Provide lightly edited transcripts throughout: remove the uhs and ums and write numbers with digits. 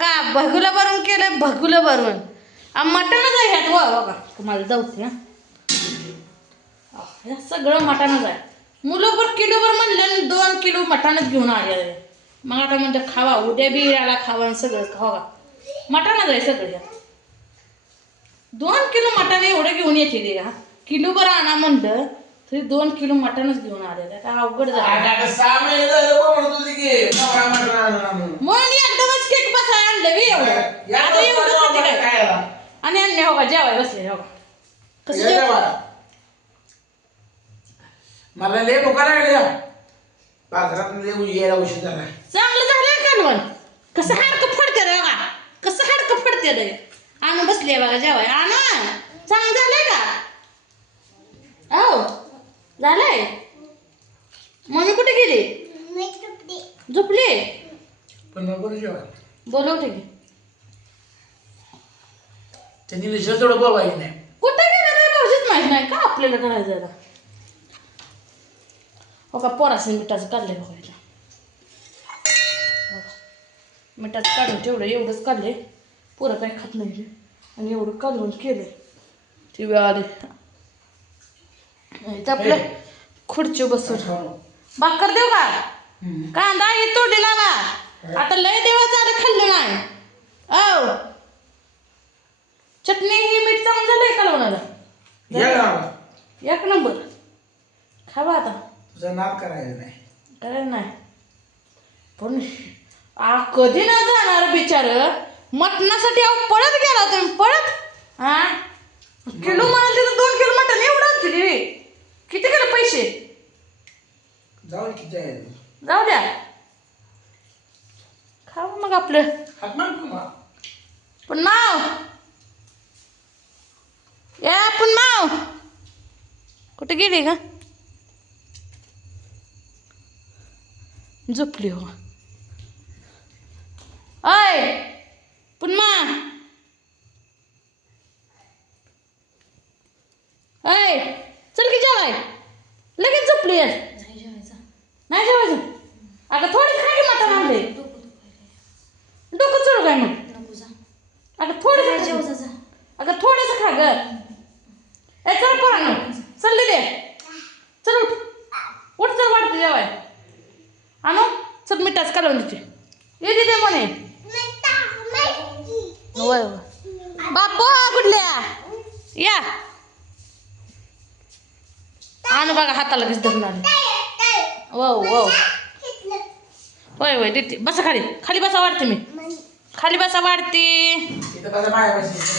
का भगुलं भरून केलं, भगुलं भरून मटणच आहे ह्यात. बघा तुम्हाला जाऊते ना, हे सगळं मटणच आहे. मुलं पण किलोभर म्हणलं 2 किलो मटणच घेऊन आले. मग आता म्हणजे खावा, उद्या बिराला खावा, सगळं खावा. मटणच आहे सगळं. 2 किलो मटण एवढं घेऊन येते ते का किलोभर आणा म्हणलं तरी 2 किलो मटणच घेऊन आले. आता अवघड झालं म्हणून एकदमच केक बसायला आणलं बी एवढं. आता एवढं काय आणि अन्य हो का जेवाय बसले हो का कसं मला लय भुका लागल्या. बाजारात यायला उशीर झाला. चांगलं झालं कालवण. कसं हाडकं फडते रे बघा, कसं हाडकं फडते रे. आणून बसले बघा जेवाय. आणा चांगलं झालंय का? हो झालंय. मम्मी कुठे गेली? झोपली. पण बोलवते की त्यांनी विषय थोडं बोलवायचं नाही. कुठे गेलं नाही भाऊजीच माहित नाही का आपल्याला करायचं आता. हो का पोरासने मिठाचं काढलंय बघायला. मिठाचं काढून ठेवलं, एवढंच काढले. पोरं काय खात नाही आणि एवढं काढून केलं. ती वेळ आली आपलं खुर्ची बसून भाकर देऊ का? कांदा हे तोडी लावा. आता लय दिवस झालं खाल्लं नाही. औ चटणी ही मीठ चांगलं झालंय कालवणाला. एक नंबर. खावा आता. तुझा नाद करायचा नाही. करायला नाही पण कधी ना जाणार बिचार. मटणासाठी पळत गेला तुम्ही पळत. हा किलो म्हणाल तिथं 2 किलो मटण एवढं आणते. किती केलं पैसे? जाऊ जाऊ द्या खावा मग आपलं. पण माव या पण माव कुठे गेली का? झोपली हो. अय पुन्हा अय चल की जेवाय. लगेच झोपली आज. नाही जेवायचं. अगं थोडं खा की मटण आणले. डोकं चढू काय मग? अगं थोडं अगं थोडंसं खा ग. ए चल पोरांनो चल दे. चल उठ उठ चल वाढते जेवाय. आणू चल मिठाच कालवून देते. ये दे म्हणे. वय बापू कुठल्या या आणू बघा हाताला कशी धरून आली. वो होय होय देते. बसा खाली खाली बसा वाढते मी. खाली बसा वाढते.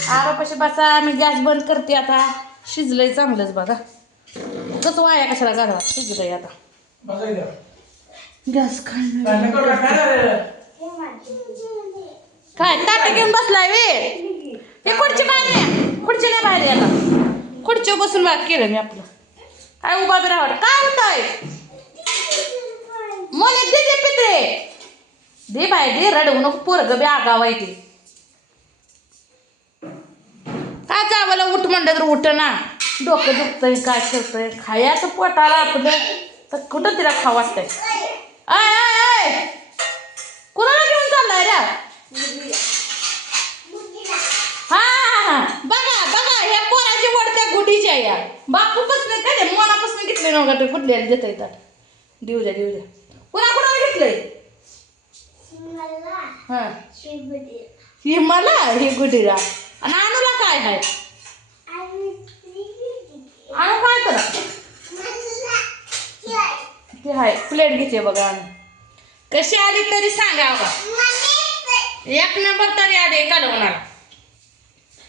आरापाशी बसा. मी गॅस बंद करते आता. शिजलंय चांगलंच बघा. कसं वाया कशाला घालवा. शिजलंय आता. गॅस काय ताट घेऊन बसलाय वे. हे खुर्ची बाहेर आहे. खुर्ची नाही बाहेर आहे आता. खुर्चीवर बसून बघ केलं मी आपलं. काय उभा बी राहत काय होतंय. मोने दे पित्रे दे बाय दे. रडवू नको पोरग बी आगाव आहे ते. काय जावाला उठ म्हणलं तर उठ ना. डोकं दुखतंय काय करतंय. खायचं पोटाला आपलं तर कुठं तिला खाऊ वाटतंय. आय आय आय कुणाला घेऊन चाललाय रे? हा हा बघा बघा ह्या पोराची वड त्या गुडीची आहे. या बापूपासून काय ते मोनापासून घेतले नव्हतं ते कुठल्या देता येतात. देऊ द्या देऊ द्या. कुणाला घेतलंय? हा ही मला ही गुडीला आणि आणूला काय आहे? आणू काय करा ते आहे प्लेट घेते बघा. आणू कशी आली तरी सांगा बघा. एक नंबर तरी आले कालवणाला.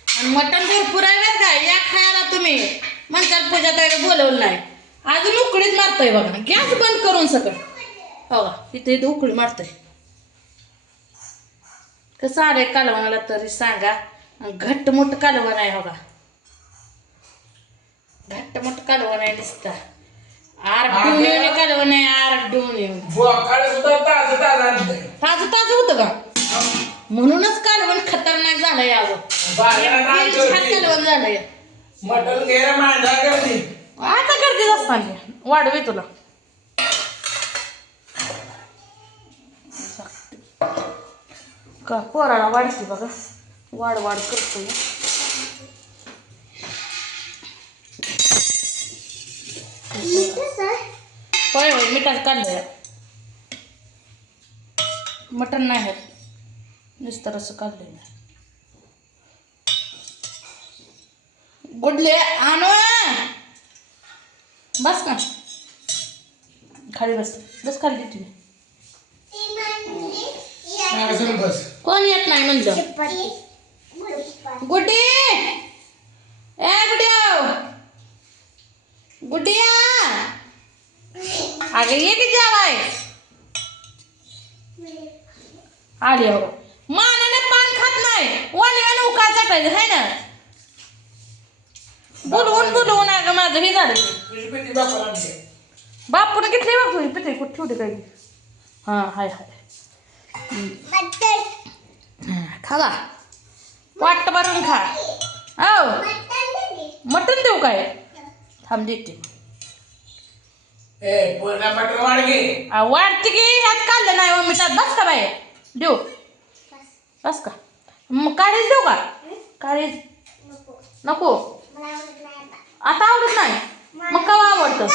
आणि मटण भरपूर आहे का या खायला. तुम्ही म्हणतात पूजा ताईला बोलवलं नाही. अजून उकळीच मारतोय बघा. गॅस बंद करून सकट हो का इथे इथे उकळी मारतोय. कसं आलंय कालवणाला तरी सांगा. घट्टमोठ कालवण आहे हो का. घट्टमोठ कालवण आहे नुसता. आरडून येऊन कालवण आहे. आरडून येऊन ताजं ताजं होतं का. म्हणूनच कालवण खतरनाक झालंय. कालवण झालंय. आता गर्दीच असताना वाढवे तुला. का पोराला वाढते बघा वाढ करतो होय होय मिठाच काढलंय मटण नाही होत नुसतं असं काढलंय नाही गुडले आणू बस का खाली बस बस खाली देते मी बस कोण येत नाही म्हणलं गुड्डी ए गुड्डिया अगं ये की जेवाय आली हो मानाने पान खात नाही वालीवाने उकाळ चाटायचं है ना बोलवून अगं माझं हे झालं बापून घेतली बापू पिते कुठे ठेवते काही हां हाय खावा वाट भरून खा हो मटण देऊ काय थांब देते वाढते की ह्यात काढलं नाही मग मिठात बस का बाई देऊ बस का मग काळीच देऊ का काळीच नको आता आवडत नाही मग कवा आवडतं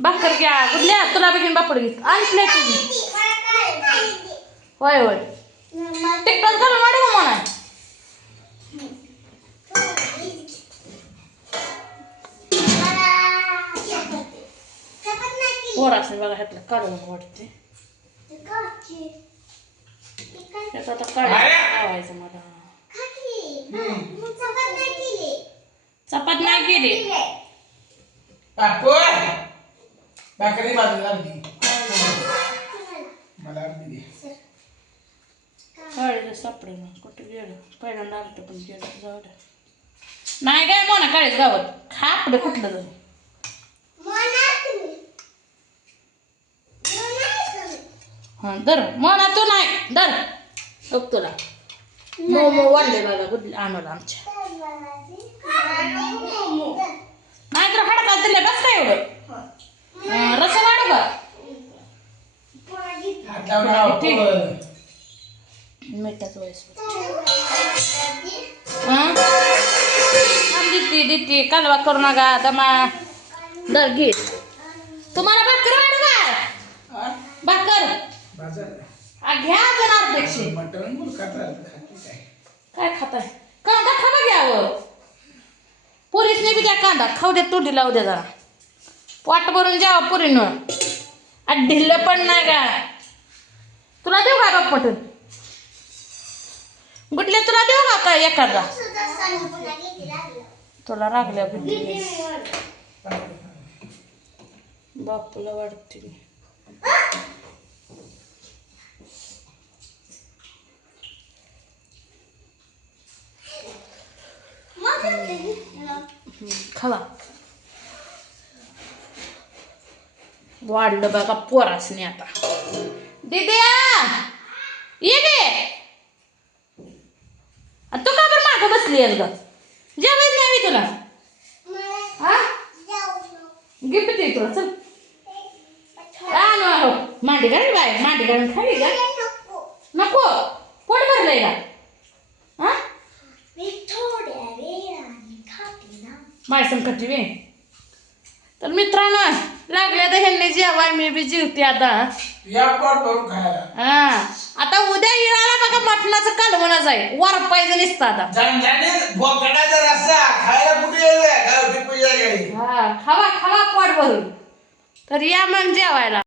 भाकर घ्या कुठल्या तुला बघीन बापड घे आणले तुझी होय होय टिकटॉक घालून वाढू म्हणा पोर असेल बघा ह्यातलं काढून वाटते त्याचा आता काढायचं मला चपात नाही केली भाकरी बाजूला मला काळीचं सापडे ना कुठे गेलं पहिल्यांदा आलतं पण गेलं जाऊ द्या नाही काय म्हणा काळीच गावात खा आपलं कुठलं जर हां दर म्हणा तू नाही दर बघ तुला मोमो वाढले बघा कुठले आणलं आमच्या नाही तर हाडा का दिले बस काय एवढं रस्सा वाढू का मिठाचं वयस देते कालवा करू नका दमा दर घे तुम्हाला भाकर वाढू का भाकर घ्या जनाध्यक्ष काय खाताय कांदा खावा घ्यावं पुरीसने बी त्या कांदा खाऊ द्या तोंडी लावू द्या जरा वाट भरून जावं पुरीनं आणि ढिल्लं पण नाही का तुला देऊ का गप मटून गुटले तुला देऊ का काय एखादा तुला रागल्या गुटली बापूला वाटते खावा वाढलं बघा पोरासने आता दिद्या ये गे तू का बरं मागं बसली आहेस ग जेवायच नाही तुला हा गिफ्ट दे तुला चल हो मांडी घाल बाय मांडी घालून खाली का नको पोट भरलंय का हा माझ्या संकटी वे तर मित्रांनो लागल्या तर ह्यांनी जेवाय मी बी जेवते आता हा आता उद्या इळाला बघा मटणाचं कालवणच आहे वरपायचं नसतं आता हा खावा पोट भरून तर या मग जेवायला